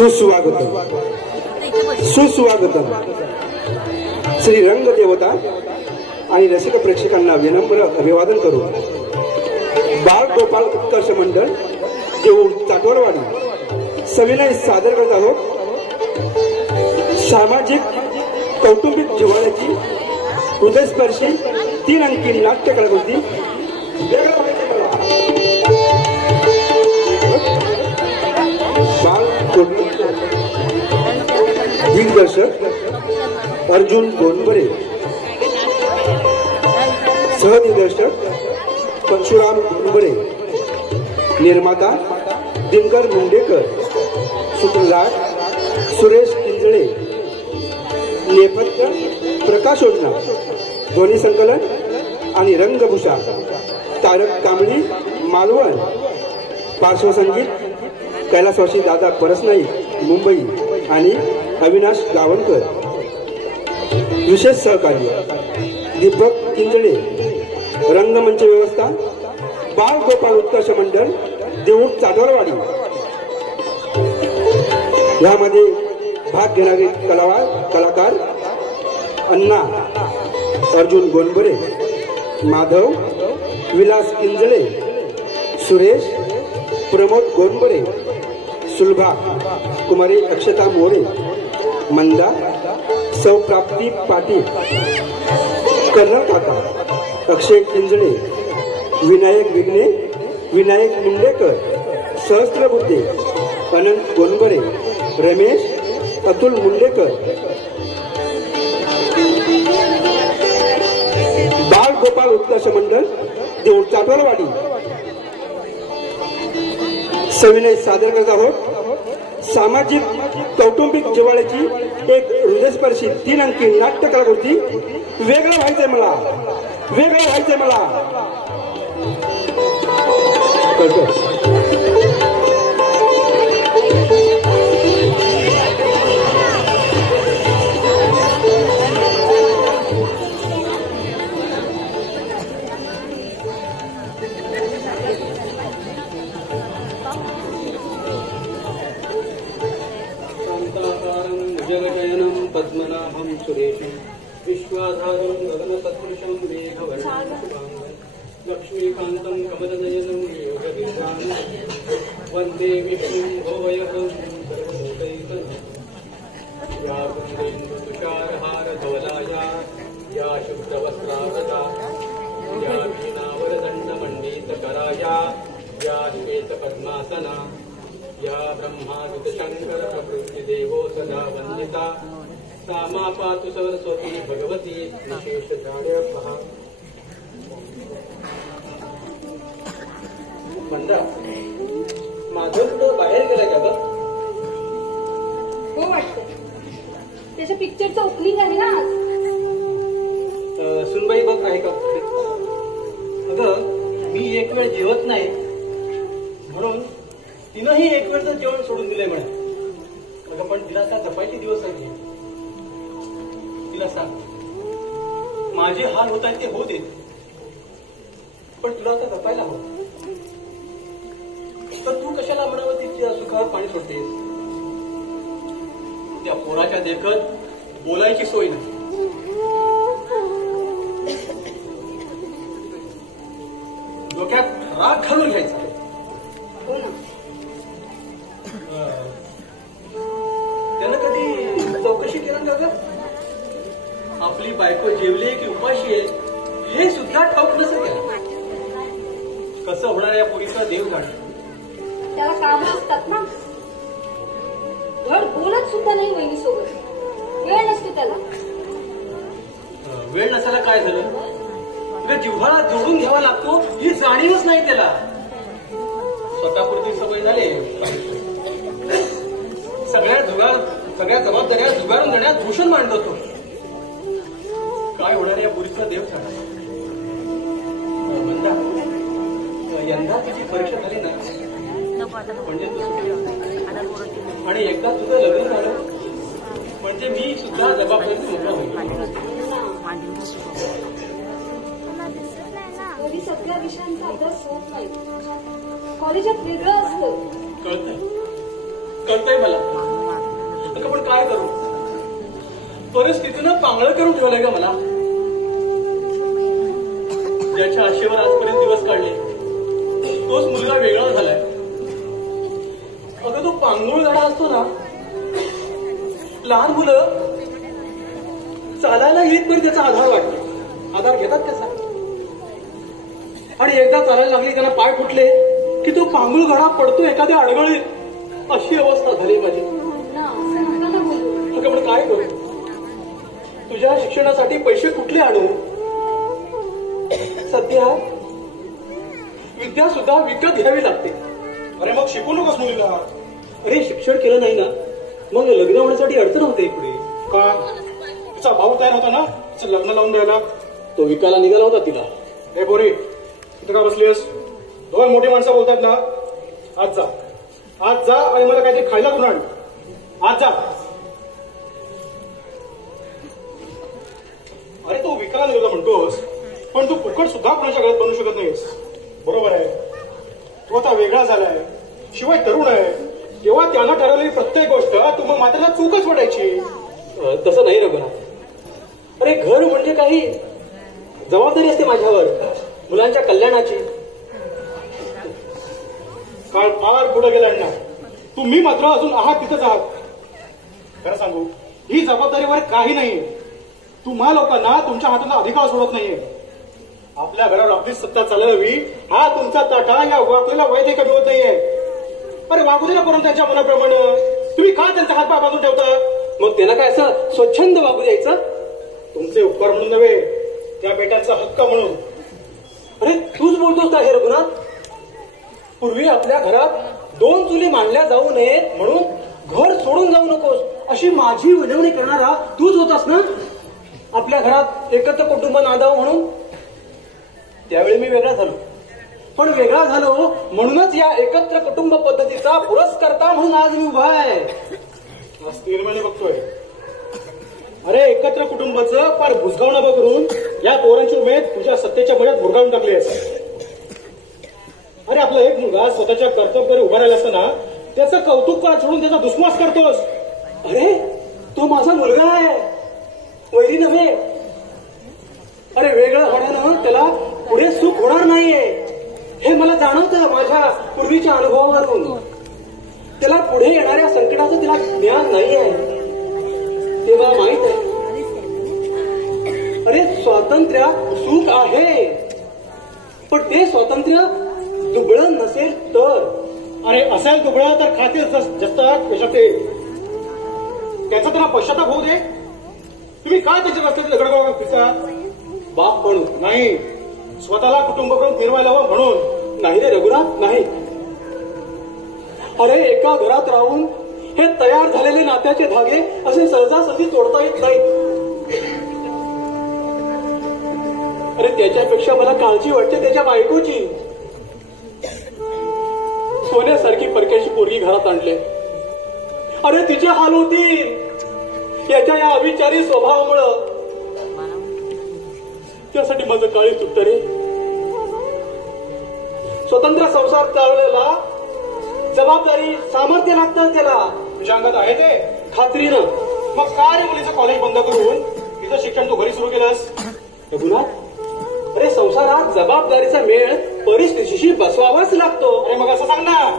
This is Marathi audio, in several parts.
सुस्वागतम सुस्वागतम. श्री रंग देवता आणि रसिक प्रेक्षकांना विनम्र अभिवादन करून बाळ गोपाल उत्कर्ष मंडळ देऊळ चाटोरवाडी सविनय सादर करत आहोत सामाजिक कौटुंबिक जिव्हाळ्याची हृदयस्पर्शी 3 अंकी नाट्य कलाकृती दिग्दर्शक अर्जुन गोंडबरे, सहदिग्दर्शक परशुराम गोंडबरे, निर्माता दिनकर मुंडेकर, सूत्रधार सुरेश किंजळे, नेपथ्य प्रकाश योजना, ध्वनी संकलन आणि रंगभूषा तारक कांबळी मालवण, पार्श्वसंगीत कैलासवासी दादा परसनाईक मुंबई आणि अविनाश गावणकर. विशेष सहकार्य दीपक किंजळे. रंगमंच व्यवस्था बाळ गोपाल उत्कर्ष मंडळ देऊळ चाटोरवाडी. यामध्ये भाग घेणारे कलाकार अण्णा अर्जुन गोंडबरे, माधव विलास किंजळे, सुरेश प्रमोद गोंडबरे, सुलभा कुमारी अक्षता मोरे, मंदा सौप्राप्ती पाटील, कर्नल काका अक्षय किंजळे, विनायक विघ्ने, विनायक मुंडेकर, सहस्त्रबुद्धे अनंत गोंडबरे, रमेश अतुल मुंडेकर. बाळ गोपाल उत्कर्ष मंडळ देऊळ चाटोरवाडी सविनय सादर करत आहोत सामाजिक कौटुंबिक जिव्हाळ्याची एक हृदयस्पर्शी 3 अंकी नाट्य कलाकृती वेगळं व्हायचंय मला, वेगळं व्हायचंय मला. जगजयनं पद्मनाभं सुरेशं विश्वाधारं गगनसदृशं मेघवर्णं शुभांगं लक्ष्मीकान्तं कमलनयनं योगविश्रामं वन्दे विष्णुं भवयहं सर्वभूतैकं. या कुन्देन्दुतुषारहारधवलाया या शुभ्रवस्त्रावृता या वीणावरदण्डमण्डितकराया या श्वेतपद्मासना या ब्रह्मादितशंकर प्रकृति देवो सदा वंदिता सा मा पातु सरस्वती भगवती विशेषजाड्यः. मंदा माधव तो बाहेर गेला का ग? हो वाटतं. त्याच्या पिक्चरचं ओपनिंग आहे ना आज. सुनबाई बघ आहे का? अगं मी एक वेळ जेवत नाही म्हणून तिनंही एक वेळचं जेवण सोडून दिलंय म्हणे. अगं पण तिला आता जपायचे दिवस आहेत. तिला सांग माझे हाल होत आहेत ते होऊ देत, पण तुला आता जपायला हवं. तर तू कशाला म्हणावं तिच्या सुखावर पाणी सोडतेस? त्या पोराच्या देखत बोलायची सोय नाही. डोक्यात राग घालून घ्यायचा. हो ना. त्यानं कधी चौकशी केलं का ग? आपली बायको जेवली की उपाशी आहे हे सुद्धा ठाऊक नसेल केलं. कसं होणार या पुरीचा देव जाणे. त्याला काम असतात ना. धड बोलत सुद्धा नाही वहिनीसोबत. वेळ नसतो त्याला. वेळ नसायला काय झालं? जिव्हाळा जोडून घ्यावा लागतो ही जाणीवच नाही त्याला. स्वतःपुरती सवय झाली. सगळ्या जबाबदाऱ्या जुगारून देण्यात भूषण मांडतो तो. काय होणार या पुरीचा देव सांगा. म्हणता यंदा तिची परीक्षा झाली ना म्हणजे आणि एकदा तुझं लग्न झालं म्हणजे मी सुद्धा जबाबदारी मोठा होईल. घरी सगळ्या विषयांचा अभ्यास होत नाही. कॉलेजात वेगळं असतं. कळतंय मला. पण काय करू? परिस्थितीनं पांगळ करून ठेवलंय का मला? ज्याच्या आशेवर आजपर्यंत दिवस काढले तोच मुलगा वेगळा झालाय. अगं तो पांगुळ गाडा असतो ना, लहान मुलं चालायला येत पण त्याचा आधार वाटतो. आधार घेतात त्याचा. आणि एकदा चालायला लागली, त्यांना पाय फुटले की तो पांगुळ गाडा पडतो एखाद्या अडगळीत. अशी अवस्था झाली माझी. अगं पण काय करू? तुझ्या शिक्षणासाठी पैसे कुठले आणू? सध्या विद्या सुद्धा विकत घ्यावी लागते. अरे मग शिकू नकोस मुलीला. अरे शिक्षण केलं नाही ना, मग लग्न होण्यासाठी अडचण होते पुढे. का? तिचा भाऊ तयार होता ना तिचं लग्न लावून द्यायला. तो विकायला निघाला होता तिला. हे पोरी, इथं का बसलीस? दोन मोठी माणसं बोलतात ना. आज जा, आज जा आणि मला काहीतरी खायला करून आण. आज जा. अरे तू विकायला निघाला म्हणतोस, पण तू फुकट सुद्धा कोणाच्या घरात बनवू शकत नाहीस. बरोबर आहे, तू आता वेगळा झालाय, शिवाय तरुण आहे. तेव्हा त्यानं ठरवलेली प्रत्येक गोष्ट तू मग मात्र चूकच पडायची. तसं नाही रघुनाथ. अरे घर म्हणजे काही जबाबदारी असते माझ्यावर, मुलांच्या कल्याणाची. काळ फार पुढे गेलाय ना. तुम्ही मात्र अजून आहात तिथंच आहात. खरं सांगू, ही जबाबदारीवर काही नाहीये. तुम्हा लोकांना तुमच्या हाताला अधिकार सोडत नाहीये. आपल्या घरावर आपली सत्ता चालवावी हा तुमचा ताठा या वाकलेला वैद्य कमी होत नाहीये. अरे वागू दे ना करून त्यांच्या मनाप्रमाणे. तुम्ही का त्यांचा हातपाय बांधून ठेवता? मग त्यांना काय असं स्वच्छंद वागू द्यायचं? तुमचे उपकार म्हणून नव्हे, त्या बेटांचा हक्क म्हणून. अरे तूच बोलतोस का हे रघुनाथ? पूर्वी आपल्या घरात 2 चुली मांडल्या जाऊ नयेत म्हणून घर सोडून जाऊ नकोस अशी माझी विनवणी करणारा तूच होतास ना. आपल्या घरात एकत्र कुटुंब नांदावं म्हणून. त्यावेळी मी वेगळा झालो, पण वेगळा झालो म्हणूनच या एकत्र कुटुंब पद्धतीचा पुरस्कर्ता म्हणून आज मी उभा आहे. आज निर्माणे बघतोय. अरे एकत्र कुटुंबाचं फार भुसगावणं बघून या पोरांची उमेद तुझ्या सत्तेच्या बळ्यात भुरगावून टाकली आहे. अरे आपला एक मुलगा स्वतःच्या कर्तव्यावर उभा राहिला असताना त्याचं कौतुक सोडून त्याचा दुस्मास करतोस. अरे तो माझा मुलगा आहे, वैरी नव्हे. अरे वेगळं होण्यानं त्याला पुढे सुख होणार नाहीये हे मला जाणवतं माझ्या पूर्वीच्या अनुभवावरून. त्याला पुढे येणाऱ्या संकटाचं तिला ज्ञान नाही आहे ते मला माहित आहे. अरे स्वातंत्र्य सुख आहे, पण ते स्वातंत्र्य दुबळं नसेल तर. अरे असेल दुबळा तर खाते जास्त कशाते. त्याचा त्यांना पश्चाताप होऊ दे. तुम्ही काय त्याच्या रस्त्यात दगडगाव फिरता? बाप म्हणून नाही, स्वतःला कुटुंब करून फिरवायला हवं म्हणून. नाही रे रघुनाथ, नाही. अरे एका घरात राहून हे तयार झालेले नात्याचे धागे असे सहजासहजी तोडता येत नाहीत. अरे त्याच्यापेक्षा मला काळजी वाटते त्याच्या बायकोची. सोन्यासारखी परक्याची पोरगी घरात आणले. अरे तिचे हाल होतील याच्या या अविचारी स्वभावामुळं. त्यासाठी माझं काळी तुटतं रे. स्वतंत्र संसार चालवलेला जबाबदारी सामर्थ्य लागतं त्याला. तुझ्या अंगात आहे ते? खात्रीनं. मग काय मुलीचं कॉलेज बंद करून तिचं शिक्षण तू घरी सुरू केलंस? रघुनाथ, अरे संसारात जबाबदारीचा मेळ परिस्थितीशी बसवावाच लागतो. अरे मग असं सांग ना.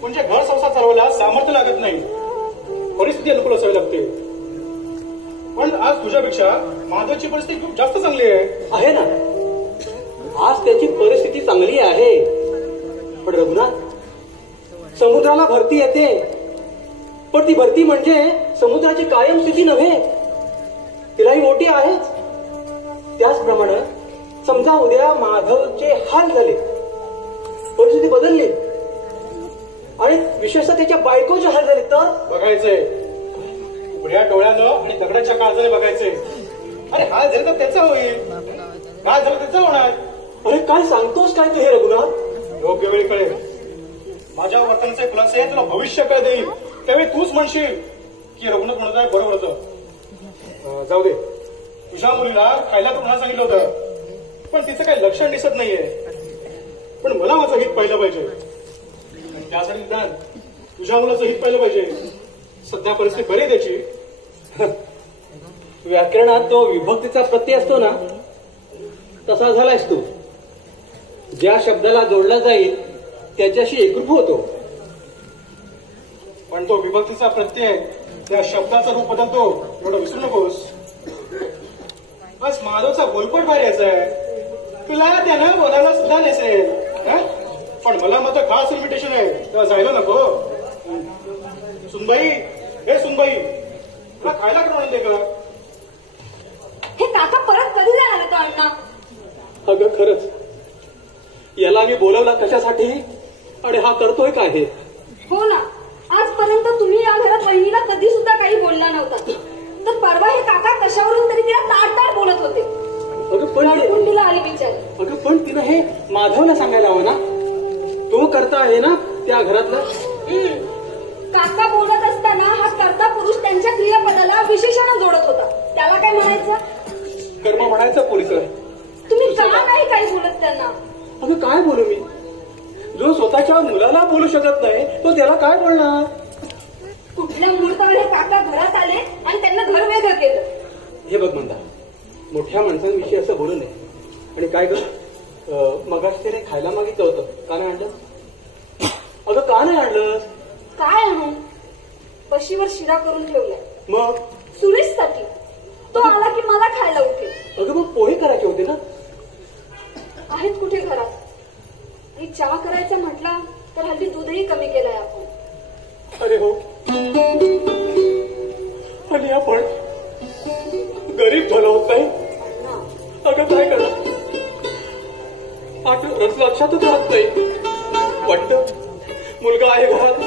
म्हणजे घर संसार चालवायला सामर्थ्य लागत नाही, परिस्थिती अनुकूल असावी लागते. पण आज तुझ्यापेक्षा माझ्याची परिस्थिती खूप जास्त चांगली आहे ना. आज त्याची परिस्थिती चांगली आहे. पण रघुनाथ, समुद्राला भरती येते, पण ती भरती म्हणजे समुद्राची कायम स्थिती नव्हे, तिलाही मोठी आहेच. त्याचप्रमाणे समजा उद्या माधवचे हाल झाले, परिस्थिती बदलली आणि विशेषतः त्याच्या बायकोचे हाल झाले तर बघायचंय. उघड्या डोळ्यानं आणि दगडाच्या काळजाने बघायचंय. अरे हाल झाले तर त्याचा होईल, हाल झालं त्याचा होणार. अरे काय सांगतोस काय तू हे रघुनाथ? योग्य वेळी कळेल. माझ्या वर्तनाचे खुलासे तुला भविष्य कळ देईल. त्यावेळी तूच म्हणशील की रघुनाथ म्हणत आहे बरोबर होतं. जाऊ दे, तुझ्या मुलीला खायला तर म्हणा सांगितलं होतं, पण तिचं काही लक्षण दिसत नाहीये. पण मला माझं हित पाहिलं पाहिजे. त्यासाठी निदान तुझ्या मुलाचं हित पाहिलं पाहिजे. सध्या परिस्थिती बरी त्याची. व्याकरणात तो विभक्तीचा प्रत्यय असतो ना, तसा झालायस तू. ज्या शब्दाला जोडला जाईल त्याच्याशी एकरूप होतो. पण तो विभक्तीचा प्रत्यय त्या शब्दाचा रूप बदलतो एवढं विसरू नकोस. बस माधवचा बोलपट भारी याचा आहे. तुला त्यानं बोलायला सुद्धा नसेल, पण मला मात्र खास इन्व्हिटेशन आहे, तेव्हा जायला नको. सुनबाई, हे सुनबाई, तुला खायला करून दे का? हे काका परत कधी जाणार आहे तो अण्णा? अगं खरंच, याला मी बोलवला कशासाठी आणि हा करतोय काय हे? हो ना, आजपर्यंत तुम्ही या घरात वहिनीला कधी सुद्धा काही बोलला नव्हता, तर परवा हे काका कशावरून तरी तिला ताट बोलत होते. अगं पण अडकून तिला आली बिचारी. अगं पण तिनं हे माधवला सांगायला हवं ना. तो करता आहे ना त्या घरातला. काका बोलत असताना हा कर्ता पुरुष त्यांच्या क्रियापदाला विशेषण जोडत होता. त्याला काय म्हणायचं? कर्म म्हणायचं पोलिस. तुम्ही का नाही काही बोलत त्यांना? अगं काय बोलू मी? जो स्वतःच्या मुलाला बोलू शकत नाही तो त्याला काय बोलणार? कुठल्या मुहूर्तावर हे काका घरात आले आणि त्यांना घर वेगळं केलं. हे बघ म्हणता, मोठ्या माणसांविषयी असं बोलू नये. आणि काय कर, मगाशी त्याने खायला मागितलं होतं, का नाही आणलं? अगं का नाही आणलं? काय आणू? बशीवर शिरा करून ठेवलाय. मग सुरेशसाठी. तो आला की मला खायला उठेल. अगं मग पोहे करायचे होते ना. आहेत कुठे घरात? आणि चहा करायचा म्हटला तर हल्ली दूधही कमी केलंय आपण. अरे हो, आणि आपण गरीब झालो होत नाही. अगं काय करणार? लक्षातच राहत नाही. वाटतं मुलगा आहे घरात,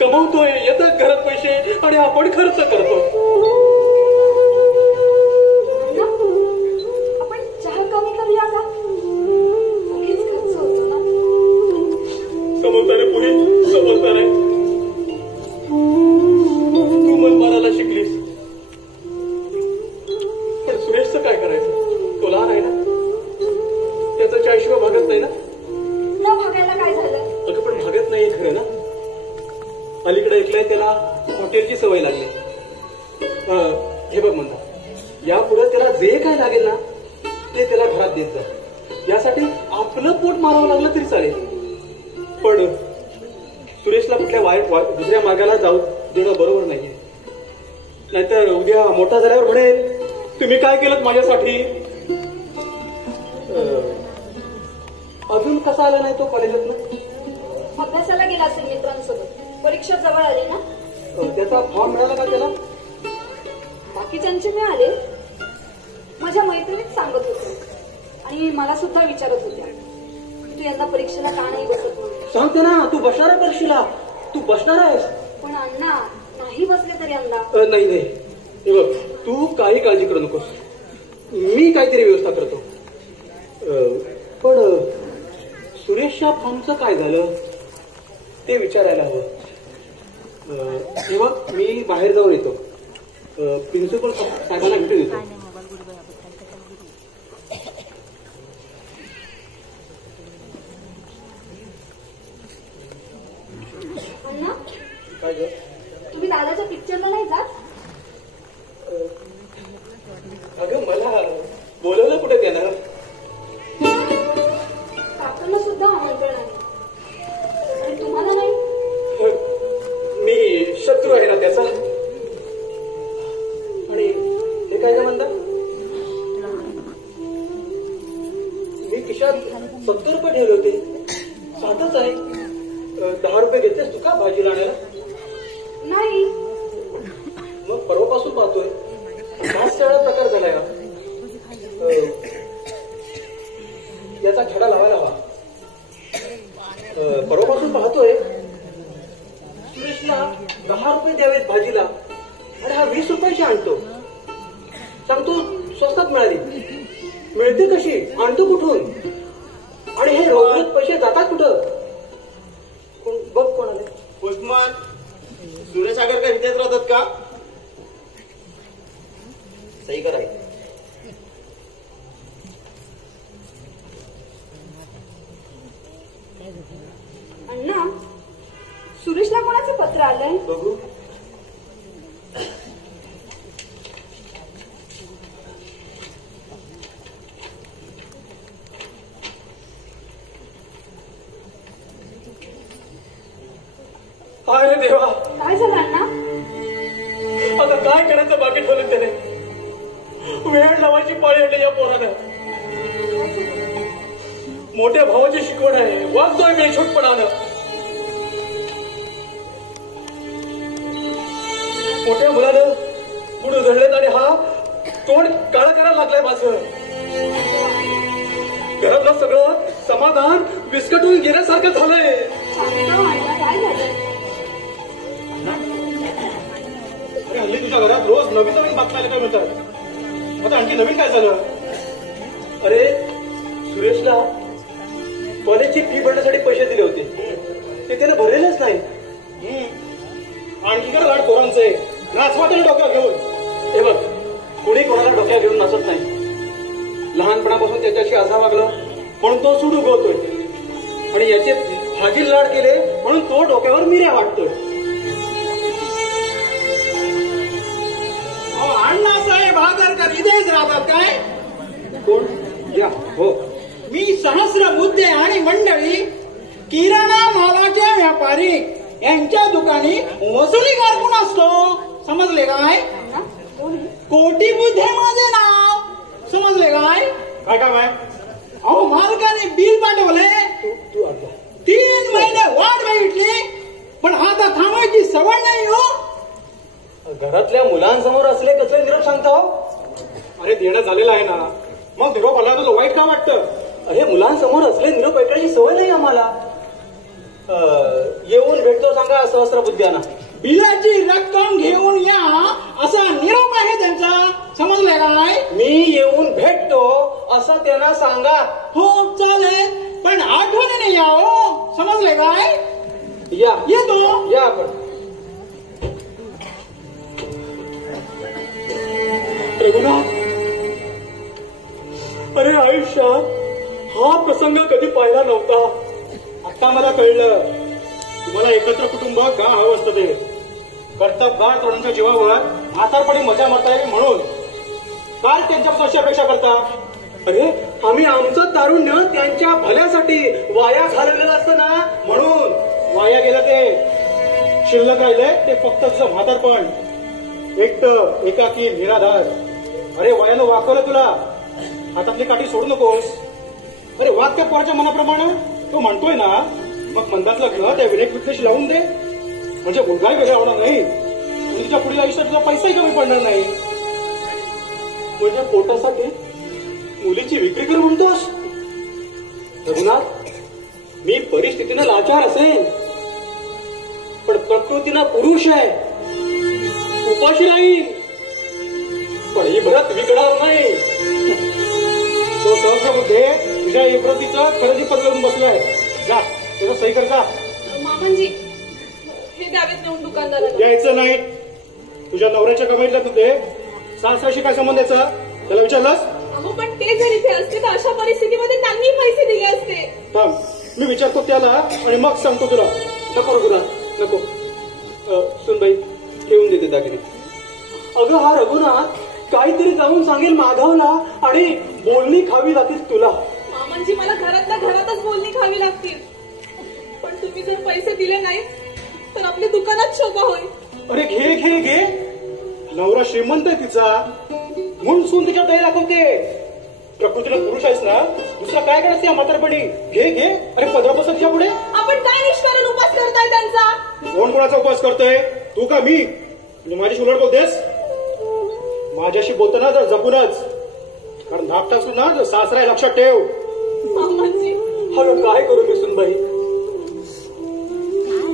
कमवतोय, येतात घरात पैसे आणि आपण खर्च करतो. आपण चहा कमी करूया का? लगेच खर्च होतो ना. समजताना पुढे समजता नाही. तू मन मारायला शिकलीस, पण सुरेशचं काय करायचं? तो लहान आहे ना, त्याचं चाळीशिवाय भागत नाही ना. न भागायला काय झालं? अगं पण भागत नाहीये खरं ना. अलीकडे ऐकलंय त्याला हॉटेलची सवय लागली. हे बघ म्हणता, यापुढे त्याला जे काय लागेल ना ते त्याला घरात देत जा. यासाठी आपलं पोट मारावं लागलं तरी चालेल, पण सुरेशला कुठल्या दुसऱ्या मार्गाला जाऊ देणं बरोबर नाहीये. नाहीतर उद्या मोठा झाल्यावर म्हणेल तुम्ही काय केलं माझ्यासाठी. अजून कसा आला नाही तो कॉलेजातनं? अभ्यासाला गेला असेल मित्रांसोबत. परीक्षा जवळ आली ना. त्याचा फॉर्म मिळाला का त्याला? बाकीच्यांचे मिळाले. माझ्या मैत्रिणीत सांगत होते आणि मला सुद्धा विचारत होत्या की तू यंदा परीक्षेला का नाही बसत म्हणून. सांगते ना, तू बसणार आहे परीक्षेला. तू बसणार आहेस. पण अण्णा, नाही बसले तर यंदा. नाही नाही, हे बघ, तू काही काळजी करू नकोस. मी काहीतरी व्यवस्था करतो. पण सुरेशच्या फॉर्मचं काय झालं ते विचारायला हवं. हे बघ, मी बाहेर जाऊन येतो. प्रिन्सिपल साहेबांना भेटू देतो. अण्णा, काय ग? तुम्ही दादाच्या पिक्चरला नाही जात? अगं मला बोलवलं कुठे त्यानं? काकांना सुद्धा आमंत्रण आहे आणि तुम्हाला नाही. मी शत्रू आहे ना त्याचा. आणि हे काय म्हणतात, मी खिशात 70 रुपये ठेवले होते. साधच आहे. 10 रुपये घेतेस तू का भाजीला आणायला? नाही. मग परवापासून पाहतोय हाच सगळा प्रकार झालाय. याचा छडा लावायला हवा. परवापासून पाहतोय सुरेशला 10 रुपये द्यावेत भाजीला, अरे हा 20 रुपयाची आणतो. सांगतो स्वस्तात मिळाली. मिळते कशी? आणतो कुठून? आणि हे रोज पैसे जातात कुठं? बघ कोण आले. उस्मान, सुरेश आगरकर इथेच राहतात का? सही कराय. अण्णा, सुरेशला कोणाचे पत्र आलंय? बघू. वेळ लावायची पाळी आणली या पोरानं. मोठ्या भावाची शिकवण आहे, वागतोय बेछूटपणानं. मोठ्या मुलानं पुढे उधळलेत आणि हा तोंड काळा करायला लागलाय माझं. घरातलं सगळं समाधान विस्कटून गेल्यासारखं झालंय. काय झालं? अरे हल्ली तुझ्या घरात रोज नवीन नवीन बातम्या काय म्हणतात. आता आणखी नवीन काय झालं? अरे सुरेशला कॉलेजची फी भरण्यासाठी पैसे दिले होते, ते त्याने भरलेलंच नाही. आणखी काय लाड पोरांचे नाचवाटे डोक्यावर घेऊन. हे बघ, कुणी कोणाला डोक्यात घेऊन नाचत नाही. लहानपणापासून त्याच्याशी असा वागलं म्हणून तो सूड उगवतोय आणि याचे हाजील लाड केले म्हणून तो डोक्यावर मिऱ्या वाटतोय. अण्णासाहेब आगरकर इथेच राहतात काय? कोण? या. हो. मी सहस्र बुद्धे आणि मंडळी किराणा मालाच्या व्यापारी यांच्या दुकानी वसुलीगार कोण असतो समजले काय? कोटी बुद्धे माझे नाव समजले काय? काय काम आहे? अहो मालकाने बिल पाठवले, 3 महिने वाट बघितली, पण आता थांबायची सवय नाही हो. घरातल्या मुलांसमोर असले कसले निरोप सांगता? अरे देणं झालेलं आहे ना, मग निरोप आला तुला वाईट का वाटतं? अरे मुलांसमोर असले निरोप ऐकण्याची सवय नाही आम्हाला. येऊन भेटतो सांगा सहस्रबुद्ध्यांना. बिलाची रक्कम घेऊन या असा निरोप आहे त्यांचा समजले काय? मी येऊन भेटतो असं त्यांना सांगा. हो चालेल, पण आठवणीने या हो समजले काय? या. येतो. या आपण. रघुनाथ, अरे आयुष्यात हा प्रसंग कधी पाहिला नव्हता. आता मला कळलं तुम्हाला एकत्र कुटुंब का हवं असतं ते. कर्तबगार तरुणांच्या जीवावर म्हातारपणी मजा मारता यावी म्हणून. काल त्यांच्यापासून अशी अपेक्षा करता? अरे आम्ही आमचं तारुण्य त्यांच्या भल्यासाठी वाया घालवलेलं असतं ना म्हणून. वाया गेलं ते. शिल्लक राहिले ते फक्त तुझं म्हातारपण. एकटं एकाकी निराधार. अरे वयानं वाकवलं तुला, हातातली काठी सोडू नकोस. अरे वाद त्या पोराच्या मनाप्रमाणे तो म्हणतोय ना, मग मंदात लग्न त्या विवेक वित्तेशी लावून दे. म्हणजे मुलगाही वेगळा होणार नाही आणि तुझ्या पुढील आयुष्यात तुला पैसाही कमी पडणार नाही. म्हणजे पोटासाठी मुलीची विक्री करू म्हणतोस? रघुनाथ, मी परिस्थितीनं लाचार असेन, पण प्रकृतीनं पुरुष आहे. उपाशी राहीन, पण इब्रत विकणार नाही. तो सहस्रबुद्धे तुझ्या इब्रतीचं खरेदी पत्र करून बसलाय. जा त्याचं सही कर जा. मामांजी, हे द्यावेत नेऊन दुकानदाराला. यायचं नाही. तुझ्या नवऱ्याच्या कमाईतला तुझे सासऱ्याशी काय संबंध याचा त्याला विचारलास? अहो पण ते जर इथे असते तर अशा परिस्थितीमध्ये त्यांनी पैसे दिले असते. थांब, मी विचारतो त्याला आणि मग सांगतो तुला. नको रघुनाथ, नको. सुनबाई ठेवून देते दागिने. अगं हा रघुनाथ काहीतरी जाऊन सांगेल माधवला आणि बोलणी खावी लागेल तुला. मामांजी, मला घरातल्या घरातच बोलणी खावी लागतील, पण तुम्ही जर पैसे दिले नाही तर आपल्या दुकानात शोभा होईल. अरे घे घे घे. नवरा श्रीमंत आहे तिचा म्हणून सून तिच्या दया दाखवते. प्रकृतीला पुरुष आहेस ना, दुसरा काय करायचं या म्हातारपणी. घे घे. अरे 15 बस तिच्या पुढे. आपण काय निष्कारण उपास करताय त्यांचा? कोण कोणाचा उपवास करतोय, तू का मी? म्हणजे माझ्याशी उलट बोलतेस? माझ्याशी बोलताना जर जपूनच, कारण धाकटा असून ना जर सासरा आहे लक्षात ठेव. मामांजी, अगं काय करू मी सुनबाई?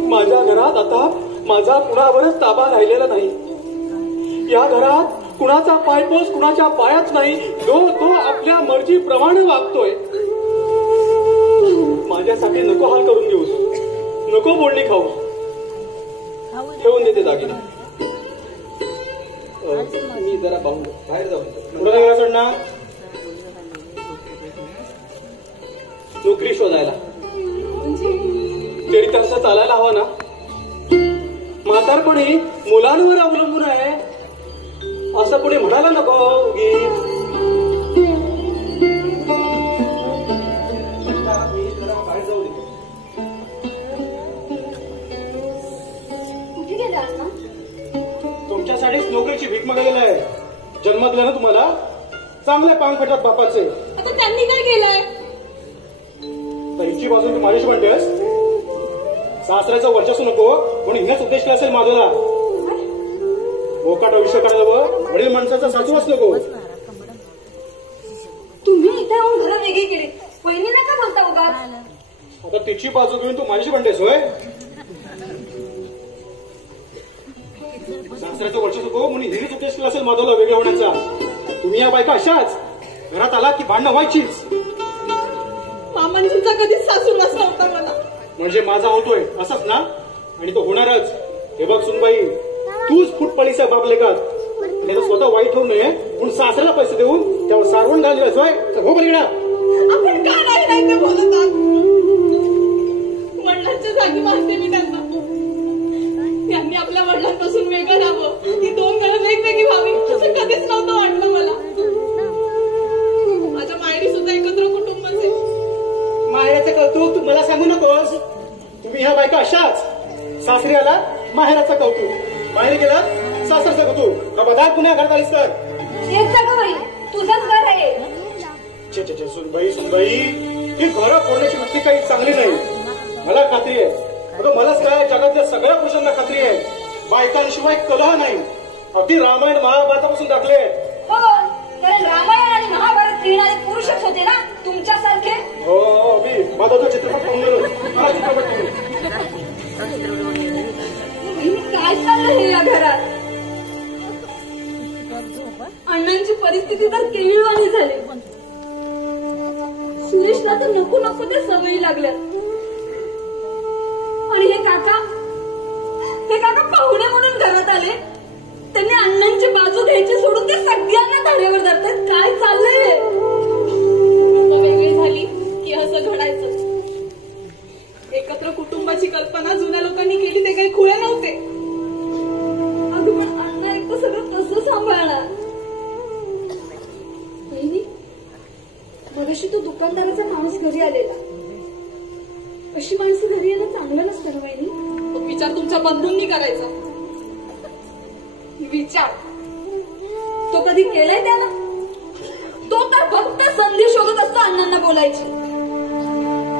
माझ्या घरात आता माझा कुणावरच ताबा राहिलेला नाही. या घरात कुणाचा पायपोस कुणाच्या पायात नाही. तो आपल्या मर्जीप्रमाणे वागतोय. माझ्यासाठी नको हाल करून घेऊस, नको बोलणी खाऊ. ठेवून देते दागिने. मी जरा बाहेर जाऊन पुढे काय सोडणार? नोकरी शोधायला. चरितार्थ चालायला हवा ना. म्हातारपणी मुलांवर अवलंबून आहे असं कोणी म्हणायला नको. कुठे गेला अण्णा? तुमच्यासाठीच नोकरीची भीक मागायला आहे. जन्म दिला ना तुम्हाला, चांगले पांग फेडतात बापाचे. आता त्यांनी काय केलंय? तर हिची बाजू तू माझ्याशी म्हणतेस? सासऱ्याचं वर्चस्व नको म्हणून हिनेच उद्देश केला असेल माधवला. बोकाट आयुष्य करायला वडील माणसाचा सासूच नको. तुम्ही इथे येऊन घरं वेगळी केली, वहिनी नका बोलता उगाच. आता तिची बाजू घेऊन तू माझ्याशी म्हणतेस होय? सासऱ्याचं वर्चस्व नको म्हणून हिनेच उद्देश केला असेल माधवला वेगळं होण्याचा. तुम्ही या बायका अशाच घरात आला की भांडणं व्हायचीच. मामांजींचा कधीच सासूरवास नव्हता मला. म्हणजे माझा होतोय असंच ना? आणि तो होणारच. हे बघ सुनबाई, तूच फुटपळीचा बाबले का त्याचं स्वतः वाईट होऊ नये म्हणून सासऱ्याला पैसे देऊन त्यावर सारवण घाललेस होय? हो बलिकडा. आपण का नाही ते बोलतात? वडिलांच्या जागी मानते मी त्यांना. त्यांनी आपल्या वडिलांपासून वेगळं राहावं, ही दोन घरं वेगवेगळी व्हावी असं कधीच नव्हतं वाटलं मला. माझ्या माहेरी सुद्धा एकत्र कुटुंबच आहे. माहेराचं कौतुक तू मला सांगू नकोस. तुम्ही ह्या बायका अशाच. सासरी आला माहेराचं कौतुक, माहेरी गेला सासरचं कौतुक. का बदार पुण्या घरात आलीस तर येत जा गं बाई, तुझंच घर आहे. छे सुनबाई ही घरं फोडण्याची वृत्ती काही चांगली नाही. मला खात्री आहे, अगं मलाच काय जगातल्या सगळ्या पुरुषांना खात्री आहे, बायकांशिवाय कलह नाही. अगदी रामायण महाभारतापासून दाखले आहेत. हो, कारण रामायण आणि महाभारत लिहिणारे पुरुषच होते ना तुमच्यासारखे. हो मी माझा चित्रपट पाहून गेलो. मला चित्रपट काय चाललं हे या घरात? अण्णांची परिस्थिती तर केविलवाणी झाली. सुरेशला तर नको नको ते सवयी लागल्या. आणि हे काका पाहुणे म्हणून घरात आले. त्यांनी अण्णांची बाजू घ्यायची सोडून ते सगळ्यांना धारेवर धरतात. काय चाललंय? वेगळी झाली की असं घडायचं. एकत्र कुटुंबाची कल्पना जुन्या लोकांनी केली ते काही खुळे नव्हते. अगं पण अण्णा एक तर सगळं कसं सांभाळणार? बहिणी, मगाशी तो दुकानदाराचा माणूस घरी आलेला. अशी माणसं घरी येणं चांगलं नसतं ना बहिणी? तो विचार तुमच्या बंधूंनी करायचा. विचार तो कधी केलाय त्यानं? तो तर फक्त संधी शोधत असतो अण्णांना बोलायची.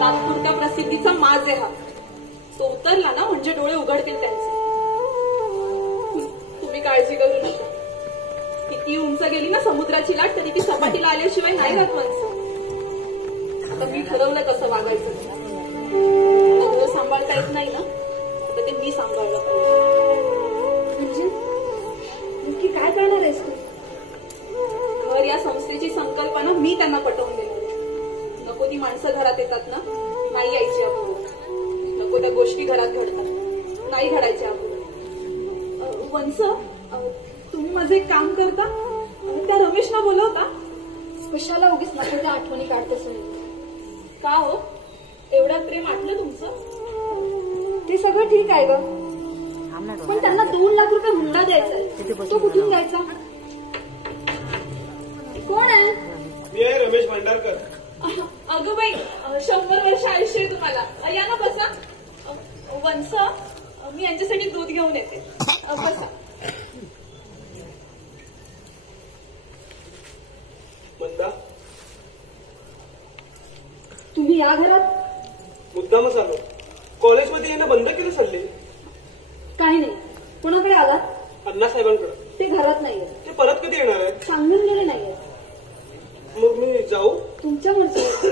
तात्पुरत्या प्रसिद्धीचा माज आहे हा. तो उतरला ना म्हणजे डोळे उघडतील त्यांचे. तुम्ही काळजी करू नका. किती उंच गेली ना समुद्राची लाट तरी ती सपाटीला आल्याशिवाय नाही राहत माणसं. आता मी ठरवलं कसं वागायचं. सांभाळता येत नाही ना तर ते मी सांभाळलं पाहिजे. म्हणजे नक्की काय करणार आहेस तू? घर या संस्थेची संकल्पना मी त्यांना पटवून दिली. नको ती माणसं घरात येतात ना, नाही यायची आपण. नको त्या गोष्टी घरात घडतात, नाही घडायच्या आपण. वंस, तुम्ही माझं एक काम करता? त्या रमेशला बोलवता? कशाला उगीच नको त्या आठवणी काढतेस? का हो, एवढं प्रेम आटलं तुमचं? ते सगळं ठीक आहे ग, पण त्यांना 2 लाख रुपये हुंडा द्यायचा आहे. तो कुठून द्यायचा? कोण आहे? मी आहे रमेश भांडारकर. अगं बाई, 100 वर्ष आयुष्य आहे तुम्हाला. या ना बसा. वंस, मी यांच्यासाठी दूध घेऊन येते. बसा. मंदा, तुम्ही या घरात? मुद्दामच आलो. कॉलेजमध्ये येणं बंद केलं चालले. काही नाही. कोणाकडे आलात? अण्णासाहेबांकडे. ते घरात नाहीये. ते परत कधी येणार आहेत? सांगून गेले नाहीये. मग मी जाऊ? तुमच्या मर्जी.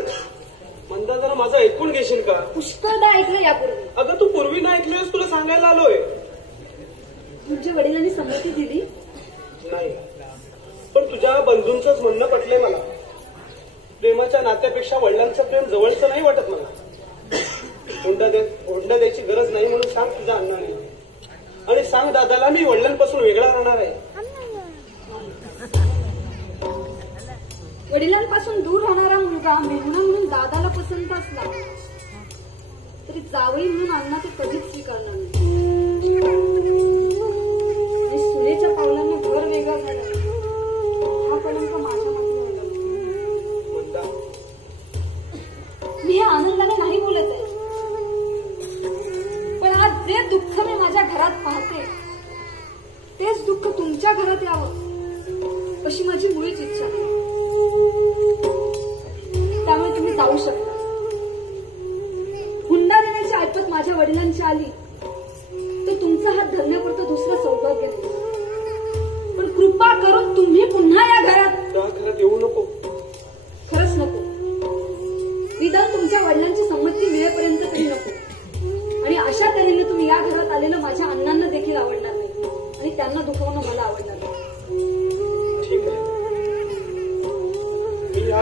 मंदा, जरा माझं ऐकून घेशील का? पुष्कळदा ऐकलं यापूर्वी. अगं तू पूर्वी नाही ऐकलेस, तुला सांगायला आलोय. तुमच्या वडिलांनी संमती दिली? नाही, पण तुझ्या बंधूंचंच म्हणणं पटलंय मला. प्रेमाच्या नात्यापेक्षा वडिलांचं प्रेम जवळचं नाही वाटत मला. हुंडा द्यायची गरज नाही म्हणून सांग तुझ्या अण्णाने. आणि सांग दादाला मी वडिलांपासून वेगळा राहणार आहे. वडिलांपासून दूर राहणारा मुलगा मेहुणा म्हणून दादाला पसंत असला तरी जावई म्हणून अण्णा ते कधीच स्वीकारणार नाही. आणि सुनेच्या पावलांना घर वेगळं झालं हा कलंक माझ्या मागे म्हणता मी हे आनंदाने नाही बोलत आहे, पण आज जे दुःख मी माझ्या घरात पाहते तेच दुःख तुमच्या घरात यावं अशी माझी मुळीच इच्छा आहे.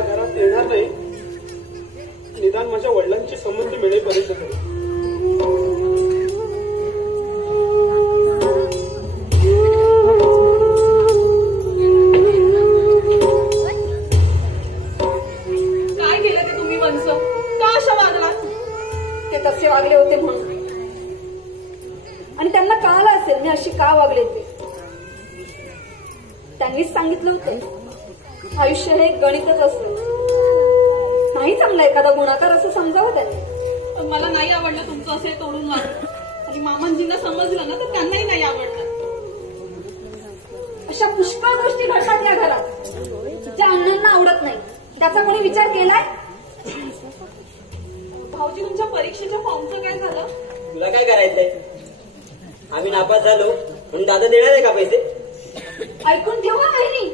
घरात येणार नाही, निदान माझ्या वडिलांची संमती मिळेपर्यंत तरी. काय केलं ते तुम्ही वंश? का अशा वागलात? ते तसे वागले होते म्हणून, आणि त्यांना कळालं असेल मी अशी का वागले ते. त्यांनीच सांगितलं होतं आयुष्य हे एक गणितच असतं, नाही चांगला एखादा गुणाकार असं समजावं त्यांनी. मला नाही आवडलं तुमचं असे तोडून वागणं, आणि मामांजींना समजलं ना तर त्यांनाही नाही आवडलं. अशा पुष्कळ गोष्टी घडतात या घरात ज्या अण्णांना आवडत नाही. त्याचा कोणी विचार केलाय? भाऊजी, तुमच्या परीक्षेच्या फॉर्मचं काय झालं? तुला काय करायचंय? आम्ही नापास झालो म्हणून दादा देणार आहे का पैसे? ऐकून ठेवा बहिणी,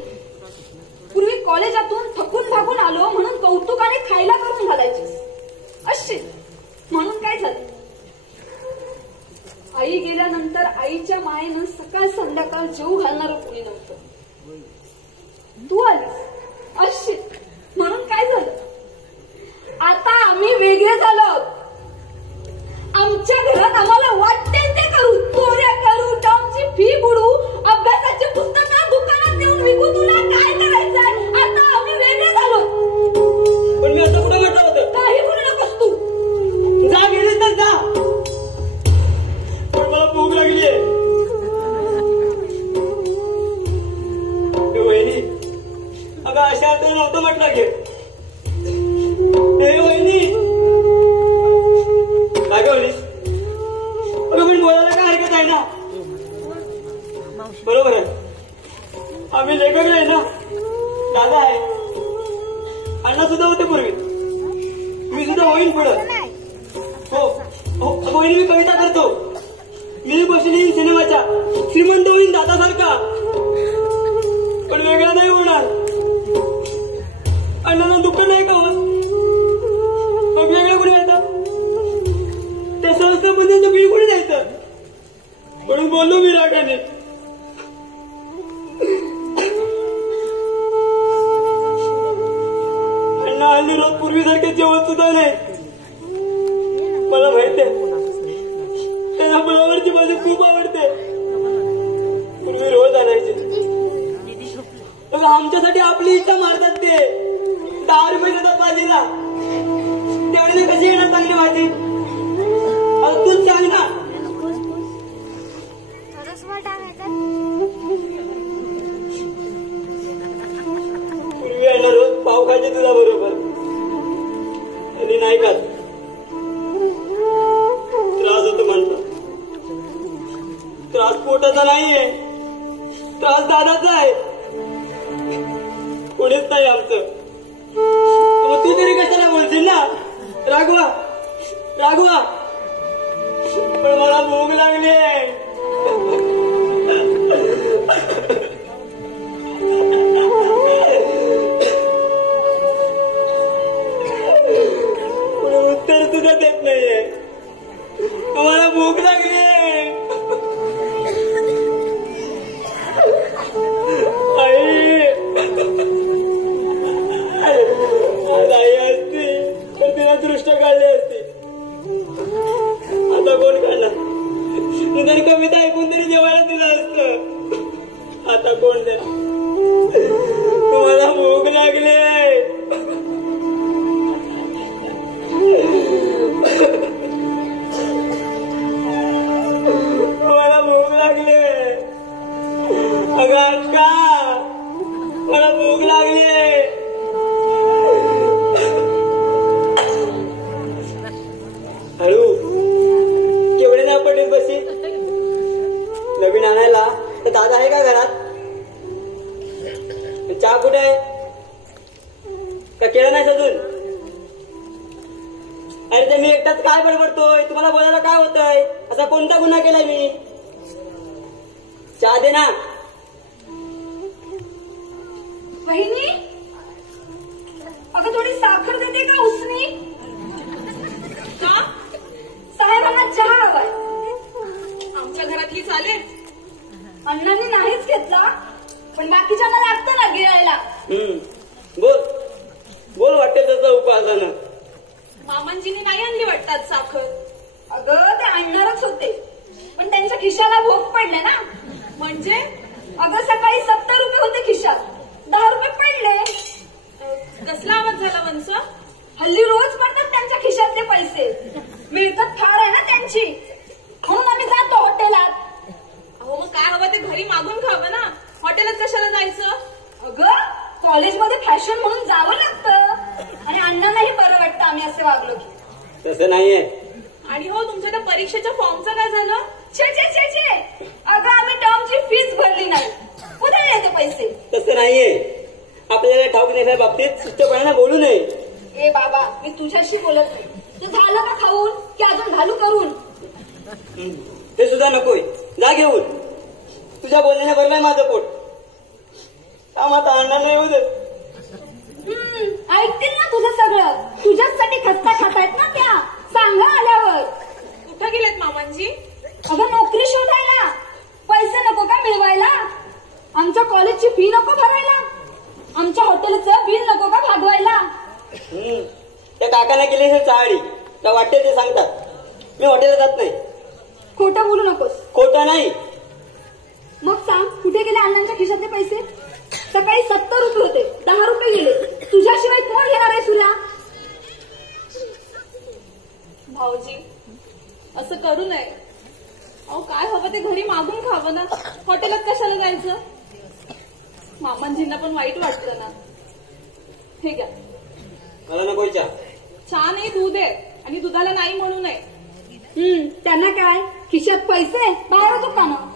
पूर्वी कॉलेजातून थकून भागून आलो म्हणून कौतुकाने खायला करून घालायचे अशी. म्हणून काय झालं? आई गेल्यानंतर आईच्या मायेनं सकाळ संध्याकाळ जेव घालणारं कोणी नव्हतं. तू आलीस अशी. म्हणून काय झालं? आता आम्ही वेगळे झालो. आमच्या घरात आम्हाला वाटेल ते करू, चोऱ्या करू, टर्मची फी बुडू, अभ्यासाची पुस्तकं दुकानात नेऊन विकू. तुला काय करायचंय? आता आम्ही वेगळे झालो. पण मी असं कुठं म्हटलं होतं? काही बोलू नकोस तू. जा गेलीस तर जा, पण मला भूक लागलीये. वहिनी, अगं अशा अर्थ नव्हतं म्हटलं घे. वहिनी काय बोलीस? अगं पण बोलायला काय हरकत आहे ना? बरोबर आहे, आम्ही लेखक आहे ना. दादा आहे, अण्णा सुद्धा होते पूर्वी, मी सुद्धा होईन पुढं. हो हो, वहिनी मी कविता करतो, मी बसून येईन सिनेमाच्या, श्रीमंत होईन दादासारखा, पण वेगळा नाही होणार. अण्णाला दुःख नाही का होत? मग वेगळं कुठे येतं? त्या संस्थेमध्ये बिल कुठे द्यायचं? म्हणून बोललो मी रागाने. अण्णा हल्ली रोज पूर्वीसारखे जेवण सुद्धा नाही. मला माहिती आहे त्यांना फुलावरची भाजी खूप आवडते. पूर्वी रोज आणायचे. आमच्यासाठी आपली इच्छा मारतात ते. 10 रुपये देतात भाजीला, तेवढे कशी येणार चांगली भाजी? आता तूच सांग ना. पूर्वी आहे ना रोज पाव खायचे तुझ्या बरोबर, आणि नाही खात. त्रास होतो म्हणतो. त्रास पोटाचा नाहीये, त्रास दादाचा आहे. कोणीच नाही आमचं. मग तू तरी कशाला बोलशील ना? राघवा राघवा, पण मला भूक लागली आहे. उत्तर सुद्धा देत नाहीये. मला भूक लागली आहे. आई असती तर तिला दृष्ट काढली असती. आता कोण काढणार? तरी कविता ऐकून तरी जेवायला दिलं असतं. आता कोण द्या? तुम्हाला भूक लागली. मला भूक लागली. अगं अक्का, मला भूक लागली. हळू केवढे ना पटेल बसी. नवीन आणायला तर दादा आहे का घरात? चहा कुठे आहे? का केळं नाही सजून? अरे ते मी एकटाच काय बडबडतोय? तुम्हाला बोलायला काय होतंय? असा कोणता गुन्हा केलाय मी? चहा दे ना. बहिणी, अगं थोडी साखर देते का उसनी? का? साहेबांना चहा हवाय. आमच्या घरातली चालेल. अण्णांनी नाहीच घेतला, पण बाकीच्यांना लागतं ना गिळायला. बोल. आलं. मामांजीनी नाही आणली वाटतात साखर. अगं ते आणणारच होते पण त्यांच्या खिशाला भोग पडले ना. म्हणजे अगं सकाळी 70 रुपये होते खिशात, 10 रुपये पडले. कसला आवाज झाला वंस? हल्ली रोज पडतात त्यांच्या खिशातले पैसे, मिळकत फार आहे ना त्यांची, म्हणून आम्ही जातो हॉटेलात. अहो मग काय हवं ते घरी मागून खावं ना, हॉटेलात कशाला जायचं? अगं कॉलेजमध्ये फॅशन म्हणून जावं लागतं आणि अण्णांनाही बरं वाटतं आम्ही असे वागलो की. तसं नाहीये. आणि हो तुमच्या त्या परीक्षेच्या फॉर्मचं काय झालं? छे छे छे छे, अगं आम्ही टर्मची फीस भरली नाही, कुठे येते पैसे? तसं नाहीये. आपल्याला ठाऊक नसल्या बाबतीत शिस्तपणाने बोलू नये. ए बाबा मी तुझ्याशी बोलत नाही. तू झालं का खाऊन की अजून घालू करून? ते सुद्धा नकोय, जा घेऊन. तुझ्या बोलण्याने भरलंय माझं पोट. काम आता आणणार नाही होत. ऐकतील ना तुझं सगळं. तुझ्याचसाठी खस्ता खातायत ना त्या, सांगा आल्यावर. कुठं गेलेत मामांजी? अगं नोकरी शोधायला. पैसे नको का मिळवायला? आमच्या कॉलेजची फी नको भरायला? आमच्या हॉटेलचं बिल नको का भागवायला? त्या काकाने केली हे चाळी, त्या वाटते ते सांगतात. मी हॉटेलला जात नाही. खोटं बोलू नकोस. खोटं नाही. मग सांग कुठे गेले अण्णांच्या खिशातले पैसे? सकाळी 70 रुपये होते, 10 रुपये गेले. तुझ्याशिवाय कोण घेणार आहे तुला? भाऊजी असं करू नये. अहो काय हवं ते घरी मागून खावं ना, हॉटेलात कशाला जायचं? मामांजींना पण वाईट वाटतं ना. हे घ्या. मला नको चहा. चहा नाही दूध आहे, आणि दुधाला नाही म्हणू नये. त्यांना काय खिशात पैसे बाहेर होतो का मग?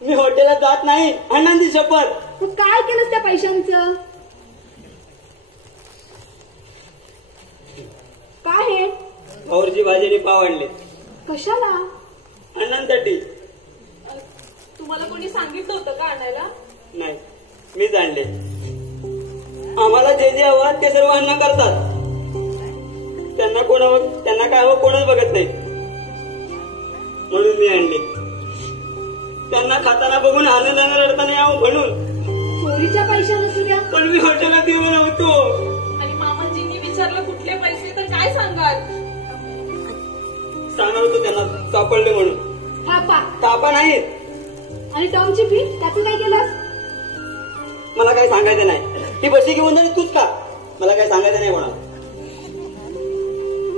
मी हॉटेलात जात नाही, अण्णांची शपथ. तू काय केलंस त्या पैशांचं? काय हे? भाऊची भाजीने पाव आणले. कशाला? अण्णांसाठी. तुम्हाला कोणी सांगितलं होतं का आणायला? नाही, मीच आणले. आम्हाला जे जे हवं ते सर्व अण्णा करतात. त्यांना काय हवं कोणच बघत नाही, म्हणून मी आणले. त्यांना खाताना बघून आनंदाने रडताना यावं म्हणून. चोरीच्या पैशानं सुद्धा? पण मी हॉटेलात येऊ नव्हतो. आणि मामांजींनी विचारलं कुठले पैसे, तर काय सांगाल? सांगणार होतो त्यांना सापडले म्हणून. थापा नाही. आणि टर्मची फी त्याचं काय केलंस? मला काही सांगायचं नाही. ती बशी घेऊन जाणे तूच का? मला काही सांगायचं नाही कोणाला.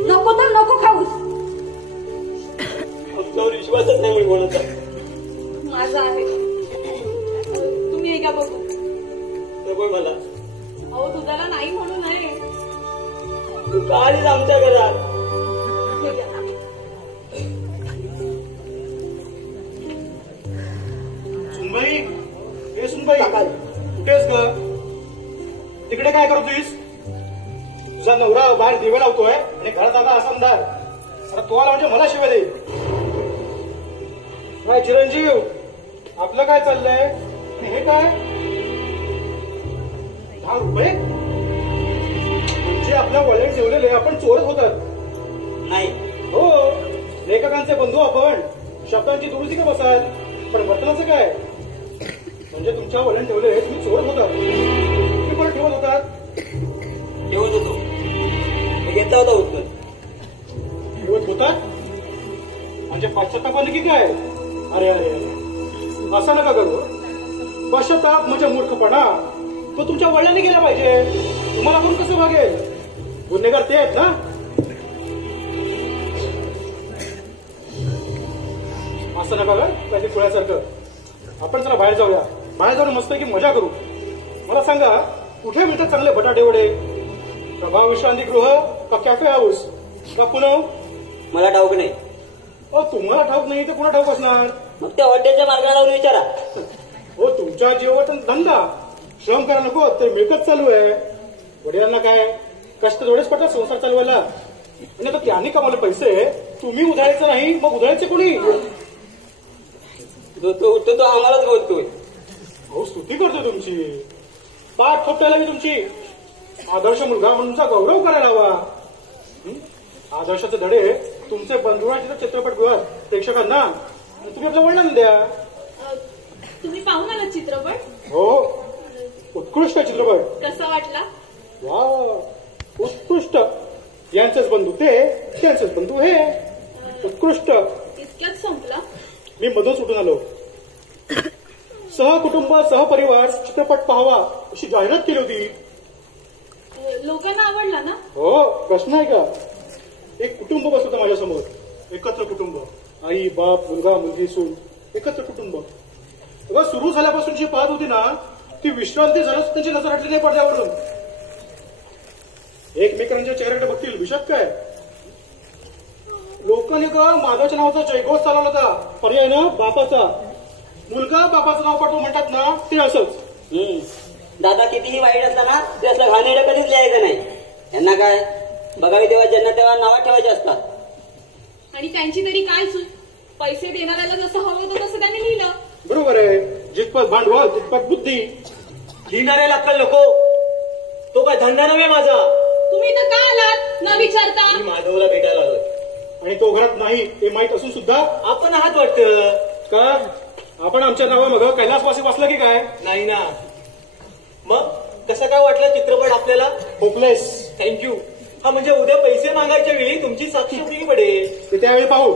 नको तर नको खाऊस. आमच्यावर विश्वासच नाही म्हणून कोणाचा. माझा आहे. तुम्ही हे का बघू. नको मला. अहो दुधाला नाही म्हणू नये. तू का आलीस आमच्या घरात? हे घ्या. सुनबाई, हे सुनबाई कुठेस ग? तिकडे काय करतोयस? तुझा नवरा बाहेर दिवे लावतोय आणि घरात आता असा अंधार. आता तो आला म्हणजे मला शिवाय दे. काय चिरंजीव, आपलं काय चाललंय? आणि हे काय? 10 रुपये म्हणजे आपल्या वॉलेट जेवलेले आपण चोरत होतात. नाही हो, लेखकांचे बंधू आपण. शब्दांची दुरुस्ती का बसाल, पण वर्तनाचं काय? म्हणजे तुमच्या वळण ठेवले तुम्ही चोरत होतात. तुम्ही पण ठेवत होतात. ठेवत होतो. घेतला होता उत्तर. ठेवत होतात म्हणजे पाश्चात्तापाने की काय? अरे अरे अरे, असं नका करू. पश्चाताप म्हणजे मूर्खपणा. तो तुमच्या वडिलांनी केला पाहिजे. तुम्हाला करून कसं वागेल? गुन्हेगार ते आहेत ना. असं नका का पाहिजे खुळ्यासारखं. आपण जरा बाहेर जाऊया. बाहेर जाऊन मस्त की मजा करू. मला सांगा कुठे मिळतात चांगले बटाटे वडे? प्रभाव विश्रांतीगृह का कॅफे हाऊस का पुनव? मला ठाऊक नाही. तुम्हाला ठाऊक नाही तर कुणा ठाऊक असणार? मग त्या हॉटेलच्या मार्गावर विचारा. हो, तुमच्या जीवावर तर धंदा. श्रम करा नको तर मिळकत चालू आहे. वडिलांना काय कष्ट थोडेच पडतात संसार चालवायला. आणि आता त्यांनी कमावले पैसे तुम्ही उधळायचं नाही, मग उधळायचे कोणी? जो तो उठतो तो आम्हालाच बोलतोय. हो, स्तुती करतोय तुमची. पाठ थोपटायला मी तुमची. आदर्श मुलगा म्हणून तुमचा गौरव करायला हवा. आदर्शाचे धडे तुमचे बंधुराचे चित्रपटगृहात प्रेक्षकांना तुम्ही आपल्या वडिलांना द्या. तुम्ही पाहून आलात चित्रपट? हो, उत्कृष्ट चित्रपट. कसा वाटला? वा, उत्कृष्ट. यांचेच बंधू ते, त्यांचेच बंधू हे. उत्कृष्ट. इतक्यात संपला? मी मधून सुटून आलो. सहकुटुंब सहपरिवार चित्रपट पाहावा अशी जाहिरात केली होती. लोकांना आवडला ना? हो, प्रश्न आहे का. एक कुटुंब बसत होतं माझ्यासमोर. एकत्र कुटुंब. आई बाप मुलगा मुलगी सून एकत्र कुटुंब. तेव्हा सुरू झाल्यापासून जी पाहत होती ना ती विश्रांती झाल्यास त्यांची नजर हटली नाही पडद्यावरून. एकमेकांच्या चेहऱ्याकडे बघतील विषाद काय. लोकांनी का माधवच्या नावाचा जयघोष चालवला होता. पर्याय ना बापाचा. मुलगा बापाचं नाव पाठवून म्हणतात ना ते असंच. दादा कितीही वाईट असला ना ते असलं घाणेरडं कधीच लिहायचं नाही. यांना काय बघावी तेव्हा ज्यांना तेव्हा नावं ठेवायची असतात. आणि त्यांची तरी काय चूक. पैसे देणाऱ्याला जसं हवं होतं तसं त्यांनी लिहिलं. बरोबर आहे. जितपत भांडवल तितपत बुद्धी. लिहिणाऱ्याला अक्कल नको. तो काय धंदा नव्हे माझा. तुम्ही तर का आलात न विचारता? मी माधवला भेटायला आलोय. आणि तो घरात नाही हे माहीत असून सुद्धा आपण आहात वाटतं. का आपण आमच्या नावामग कैलासवासी वाचलं की काय. नाही ना. मग कसं काय वाटलं चित्रपट आपल्याला. होपलेस. थँक्यू. हा म्हणजे उद्या पैसे मागायच्या वेळी तुमची साक्ष उपयोगी पडेल. ते त्यावेळी पाहू.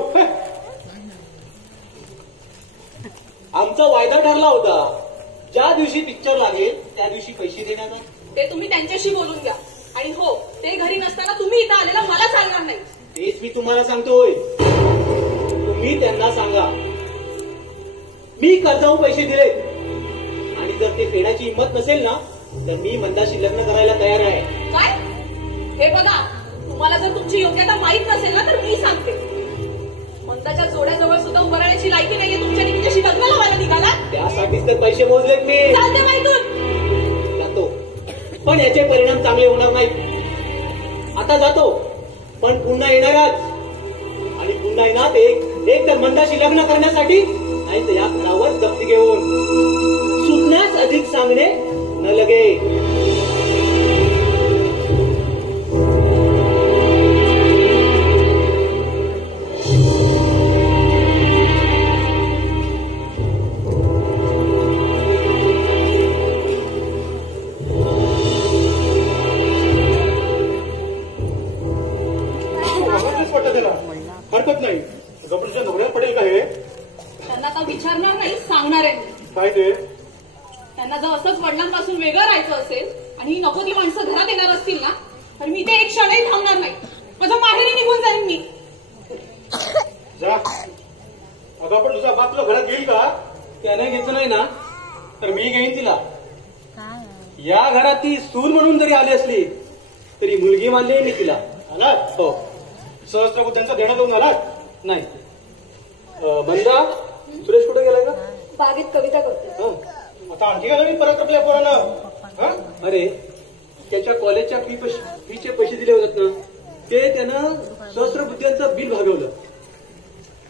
आमचा वायदा ठरला होता ज्या दिवशी पिक्चर लागेल त्या दिवशी पैसे देण्याचा. ते तुम्ही त्यांच्याशी बोलून घ्या. आणि हो, ते घरी नसताना तुम्ही इथं आलेला मला चालणार नाही. तेच मी तुम्हाला सांगतोय. तुम्ही त्यांना सांगा मी कर्जावून पैसे दिले आणि जर ते फेडायची हिंमत नसेल ना तर मी मंदाशी लग्न करायला तयार आहे. काय? हे बघा, तुम्हाला जर तुमची योग्यता माहीत नसेल ना तर मी सांगते. मंदाच्या जोड्याजवळ सुद्धा उभं राहण्याची लायकी नाहीये तुमच्या. तिच्याशी लग्न लावायला निघाला. त्यासाठीच तर पैसे मोजलेत मी. चालते माहितून जातो पण याचे परिणाम चांगले होणार नाहीत. आता जातो पण पुन्हा येणारच. आणि पुन्हा येणार एक तर मंदाशी लग्न करण्यासाठी नाही तर या घरावर जप्ती घेऊन. सुटण्यास अधिक सांगणे न लगे. हरकत नाही. तुझ्या नवऱ्यात पडेल का हे. त्यांना आता विचारणार नाही, सांगणार आहे. काय ते. त्यांना जर असंच वडिलांपासून वेगळं राहायचं असेल आणि ही नको ती माणसं घरात येणार असतील ना तर मी ते एक क्षणही थांबणार नाही. माझ्या माहेरी निघून जाईन मी. जा. अगं पण तुझा बाप तुला घरात येईल का. त्याने घेतलं नाही ना तर मी घेईन तिला. या घरात ती सून म्हणून जरी आली असली तरी मुलगी मानली मी तिला. आला. हो. सहस्त्रबुद्ध्यांचा देणं देऊन आला. नाही. मंदा सुरेश कुठे गेलाय का. बागेत कविता करते. आता आणखी काय नवीन परत आपल्या पोरानं. अरे त्याच्या कॉलेजच्या फीचे पैसे दिले होते ना ते त्यानं सहस्त्रबुद्ध्यांचं बिल भागवलं.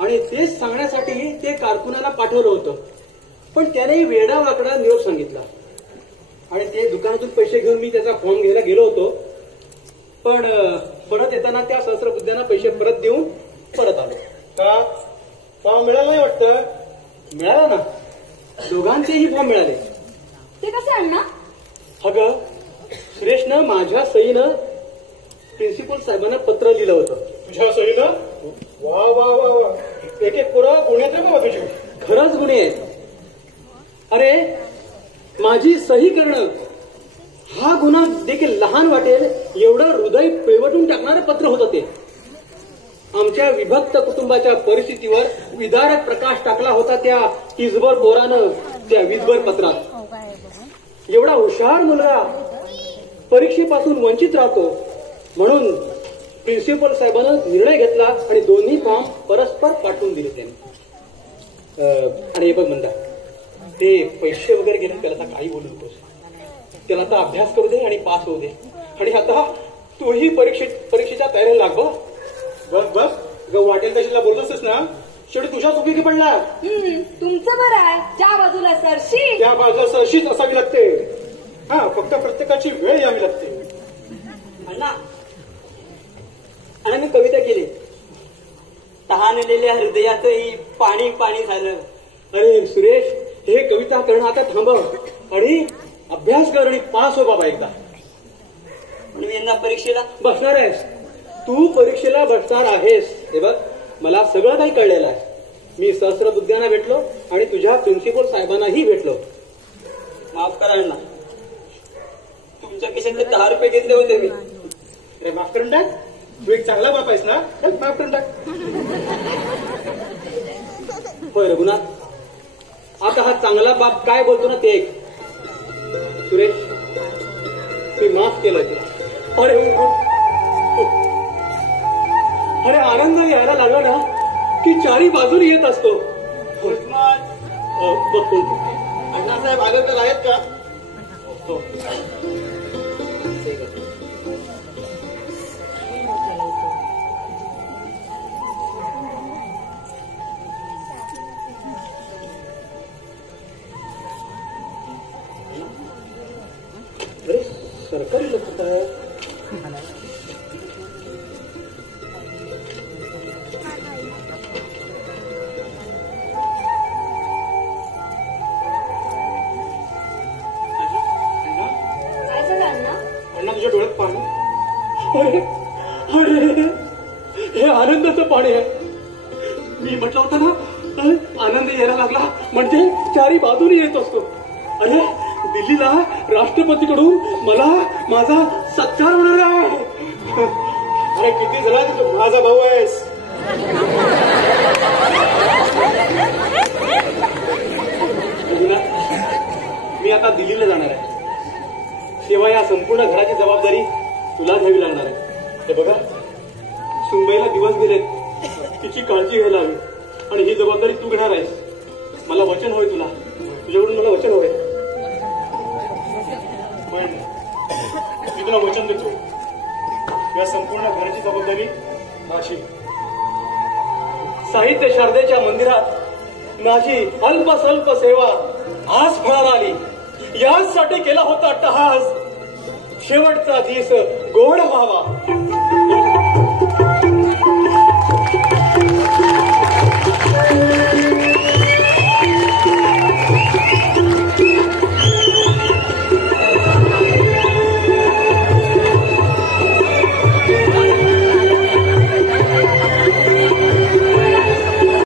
आणि तेच सांगण्यासाठी ते कारकुनाला पाठवलं होतं. पण त्याने वेडा वाकडा निरोप सांगितला. आणि ते दुकानातून पैसे घेऊन मी त्याचा फॉर्म घ्यायला गेलो होतो. पण परत येताना त्या सहस्त्रबुद्ध्यांना पैसे परत देऊन परत आलो. का फॉर्म मिळाला नाही वाटतं. मिळाला ना. दोघांचेही फॉर्म मिळाले. ते कसे अण्णा. अगं सुरेशनं माझ्या सहीनं प्रिन्सिपल साहेबांना पत्र लिहिलं होतं. तुझ्या सहीनं. वा वा वा वा. एक एक पुरा गुन्ह्यात आहे बाबा तुझी. खरंच गुन्हे आहेत. अरे माझी सही करणं हा गुन्हा देखील लहान वाटेल एवढं हृदय पिळवटून टाकणारं पत्र होतं ते. आमच्या विभक्त कुटुंबाच्या परिस्थितीवर विदारक प्रकाश टाकला होता त्या इजबर पोरानं त्या विजबर पत्रात. एवढा हुशार मुलगा परीक्षेपासून वंचित राहतो म्हणून प्रिन्सिपल साहेबांनं निर्णय घेतला आणि दोन्ही फॉर्म परस्पर पाठवून दिले त्यांनी. आणि हे बघ म्हणता ते पैसे वगैरे घेऊन त्याला आता काही बोलू नकोस. त्याला आता अभ्यास करू दे आणि पास होऊ दे. आणि आता तोही परीक्षेच्या तयारीला लाग. बस बस वाटेल कशाला बोलतोस ना. शेवटी तुझ्या चुकी पडला. तुमचं बरं आहे. ज्या बाजूला सरशी त्या बाजूला सरशीच असावी लागते. हा फक्त प्रत्येकाची वेळ यावी लागते. अण्णा आणि मी कविता केली. तहानलेल्या हृदयातही पाणी पाणी झालं. अरे सुरेश हे कविता करणं आता थांबव आणि अभ्यास कर आणि पास हो बाबा एकदा. म्हणून यंदा परीक्षेला बसणार आहेस. तू परीक्षेला बसणार आहेस हे बघ, मला सगळं काही कळलेलं आहे. मी सहस्रबुद्ध्यांना भेटलो आणि तुझ्या प्रिन्सिपल साहेबांनाही भेटलो. माफ करा अण्णा, तुमच्या खिशातले 10 रुपये घेतले होते मी. अरे माफ करून टाक, तू एक चांगला बाप आहेस ना, चल माफ करून टाक. होय रघुनाथ, आता हा चांगला बाप काय बोलतो ना ते ऐक. सुरेश, मी माफ केलं तुला. अरे आनंद यायला लागला ना की चारी बाजूने येत असतो. बघतो अण्णासाहेब आगरकर आहेत का? अरे सरकारी लक्षात आहे. काय झालं अण्णा? अण्णा तुझ्या डोळ्यात पाणी. अरे अरे हे आनंदाचं पाणी आहे. मी म्हटलं होतं ना, आनंद यायला लागला म्हणजे चारी बाजूने येत असतो. अरे दिल्लीला राष्ट्रपतीकडून मला माझा सत्कार होणार आहे. अरे किती झाला तू माझा भाऊ आहेस. मी आता दिल्लीला जाणार आहे. शिवाय या संपूर्ण घराची जबाबदारी तुला घ्यावी लागणार आहे. हे बघा, सुंबईला दिवस गेलेत, तिची काळजी घ्यायला हवी आणि ही जबाबदारी तू घेणार आहेस. मला वचन होय तुला, तुझ्याकडून मला वचन हवंय. पण मी तुला वचन देतो, या संपूर्ण घराची जबाबदारी माझी. साहित्य शारदेच्या मंदिरात माझी अल्प स्वल्प सेवा आज फळाला आली. याचसाठी केला होता अट्टहास. शेवटचा दिस गोड व्हावा